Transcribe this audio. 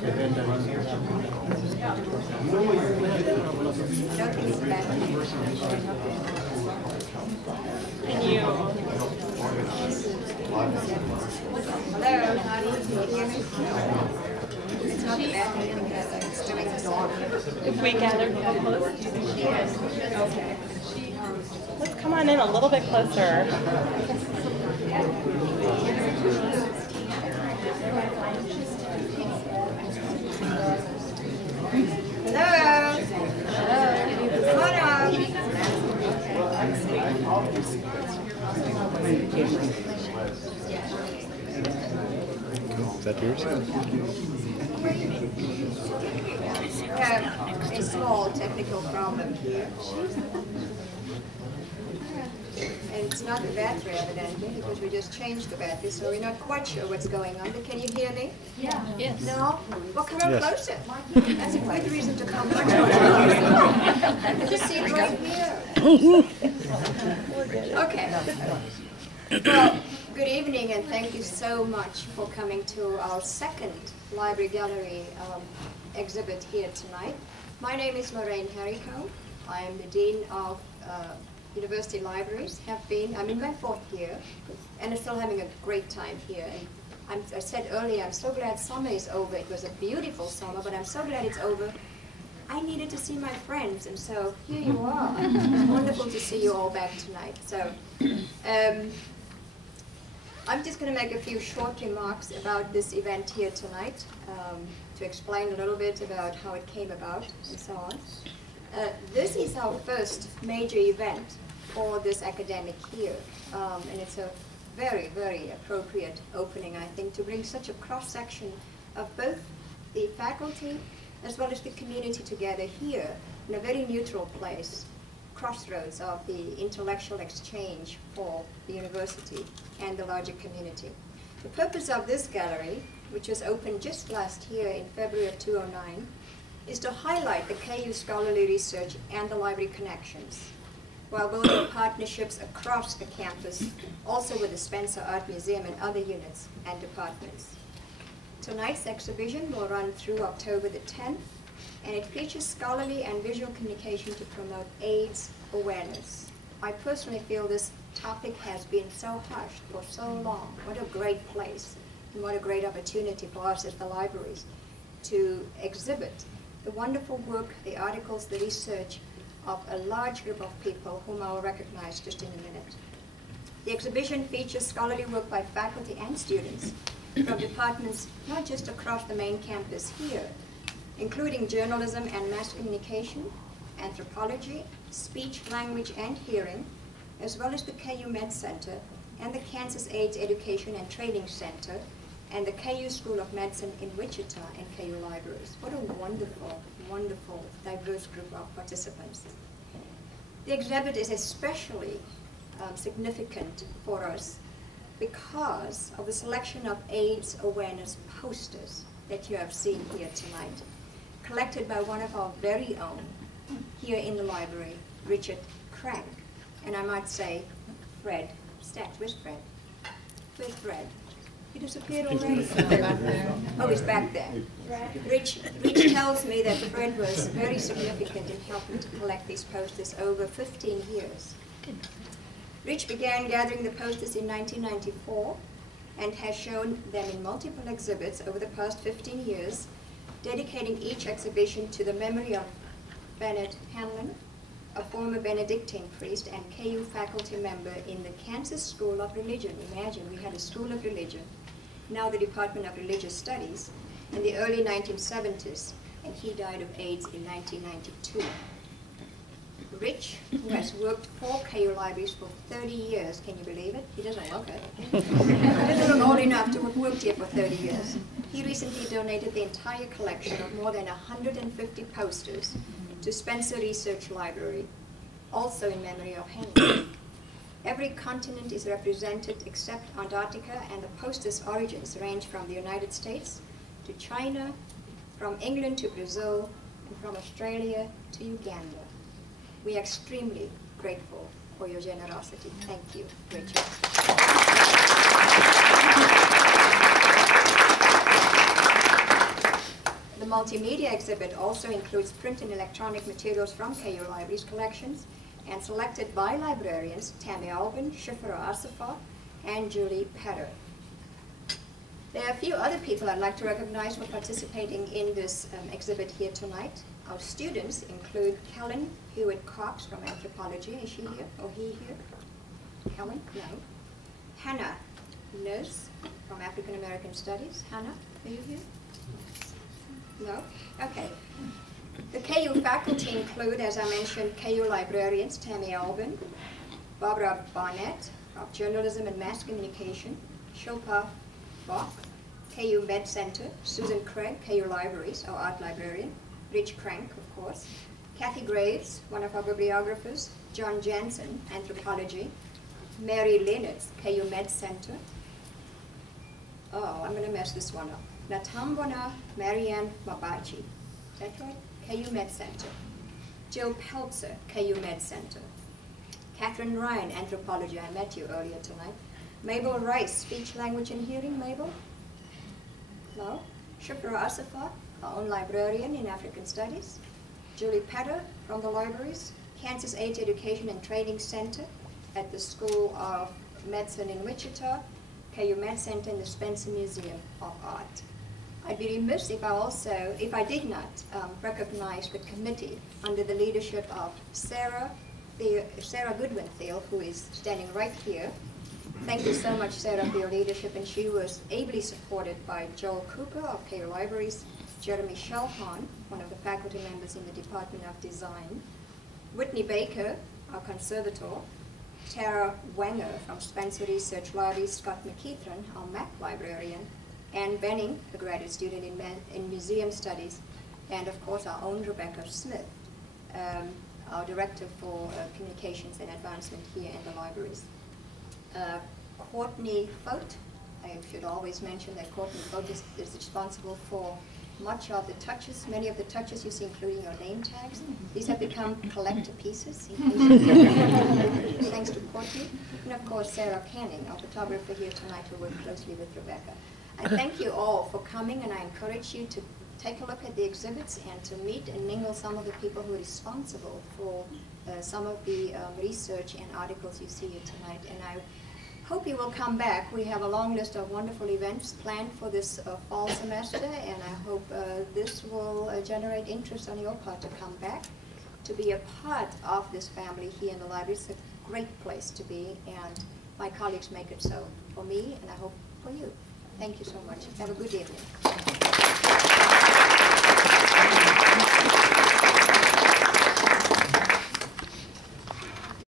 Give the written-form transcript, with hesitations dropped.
Can you? Hello, honey. Can you hear me? It's not bad because it's doing this all. If we gather close? Yes. Okay. Let's come on in a little bit closer. Hello. Hello. Come on up. Is that yours? We have a small technical problem here. And it's not the battery, evidently, because we just changed the battery, so we're not quite sure what's going on. But can you hear me? Yeah. Yes. No? Well, come up Yes. closer. That's a good reason to come much closer. Just see it right here. Okay. Well, good evening, and thank you so much for coming to our second library gallery exhibit here tonight. My name is Lorraine Haricombe. I am the Dean of University Libraries. I'm in my 4th year, and I'm still having a great time here. And I said earlier, I'm so glad summer is over. It was a beautiful summer, but I'm so glad it's over. I needed to see my friends, and so here you are. Wonderful to see you all back tonight. So, I'm just going to make a few short remarks about this event here tonight, to explain a little bit about how it came about and so on. This is our first major event for this academic year, and it's a very, very appropriate opening, I think, to bring such a cross-section of both the faculty as well as the community together here in a very neutral place, crossroads of the intellectual exchange for the university and the larger community. The purpose of this gallery, which was opened just last year in February of 2009, is to highlight the KU scholarly research and the library connections, while building partnerships across the campus, also with the Spencer Art Museum and other units and departments. Tonight's exhibition will run through October the 10th, and it features scholarly and visual communication to promote AIDS awareness. I personally feel this topic has been so hushed for so long. What a great place, and what a great opportunity for us as the libraries to exhibit the wonderful work, the articles, the research of a large group of people whom I will recognize just in a minute. The exhibition features scholarly work by faculty and students from departments not just across the main campus here, including journalism and mass communication, anthropology, speech, language, and hearing, as well as the KU Med Center and the Kansas AIDS Education and Training Center, and the KU School of Medicine in Wichita and KU Libraries. What a wonderful, wonderful, diverse group of participants. The exhibit is especially significant for us because of the selection of AIDS awareness posters that you have seen here tonight, collected by one of our very own here in the library, Richard Crank, and I might say Fred Stack. Where's Fred? Where's Fred? He disappeared already. Oh, he's back there. Rich tells me that Fred was very significant in helping to collect these posters over 15 years. Rich began gathering the posters in 1994 and has shown them in multiple exhibits over the past 15 years, dedicating each exhibition to the memory of Benet Hanlon, a former Benedictine priest and KU faculty member in the Kansas School of Religion. Imagine, we had a School of Religion, now the Department of Religious Studies, in the early 1970s, and he died of AIDS in 1992. Rich, who has worked for KU Libraries for 30 years, can you believe it? He doesn't look it. He doesn't look old enough to have worked here for 30 years. He recently donated the entire collection of more than 150 posters to Spencer Research Library, also in memory of Henry. Every continent is represented except Antarctica, and the posters' origins range from the United States to China, from England to Brazil, and from Australia to Uganda. We are extremely grateful for your generosity. Thank you, Richard. multimedia exhibit also includes print and electronic materials from KU Library's collections and selected by librarians Tammy Alban, Shifra Asafat, and Julie Petter. There are a few other people I'd like to recognize for participating in this exhibit here tonight. Our students include Kellen Hewitt-Cox from anthropology. Is she here? Or he here? Kellen? No. Hannah Nurse from African American Studies. Hannah, are you here? No? Okay. The KU faculty include, as I mentioned, KU librarians Tammy Alban, Barbara Barnett of Journalism and Mass Communication, Shilpa Bach, KU Med Center, Susan Craig, KU Libraries, our art librarian, Rich Crank, of course, Kathy Graves, one of our bibliographers, John Jensen, anthropology, Mary Leonard, KU Med Center. Oh, I'm going to mess this one up. Natambona Marianne Mabachi, is that right? KU Med Center. Jill Peltzer, KU Med Center. Catherine Ryan, anthropology, I met you earlier tonight. Mabel Rice, speech, language, and hearing, Mabel? No? Shifra Asafat, our own librarian in African Studies. Julie Petter from the libraries. Kansas Age Education and Training Center at the School of Medicine in Wichita. KU Med Center and the Spencer Museum of Art. I'd be remiss if I did not recognize the committee under the leadership of Sarah Goodwin-Thiel, who is standing right here. Thank you so much, Sarah, for your leadership, and she was ably supported by Joel Cooper of KU Libraries, Jeremy Shelhan, one of the faculty members in the Department of Design, Whitney Baker, our conservator, Tara Wenger from Spencer Research Library, Scott McKeithran, our MAC librarian, Anne Benning, a graduate student in museum studies, and of course our own Rebecca Smith, our director for communications and advancement here in the libraries. Courtney Fote, I should always mention that Courtney Fote is responsible for much of the touches, many of the touches you see, including your name tags. These have become collector pieces, thanks to Courtney. And of course, Sarah Canning, our photographer here tonight, who worked closely with Rebecca. I thank you all for coming, and I encourage you to take a look at the exhibits and to meet and mingle some of the people who are responsible for some of the research and articles you see here tonight. And I hope you will come back. We have a long list of wonderful events planned for this fall semester, and I hope this will generate interest on your part to come back, to be a part of this family here in the library. It's a great place to be, and my colleagues make it so for me, and I hope for you. Thank you so much. Have a good evening.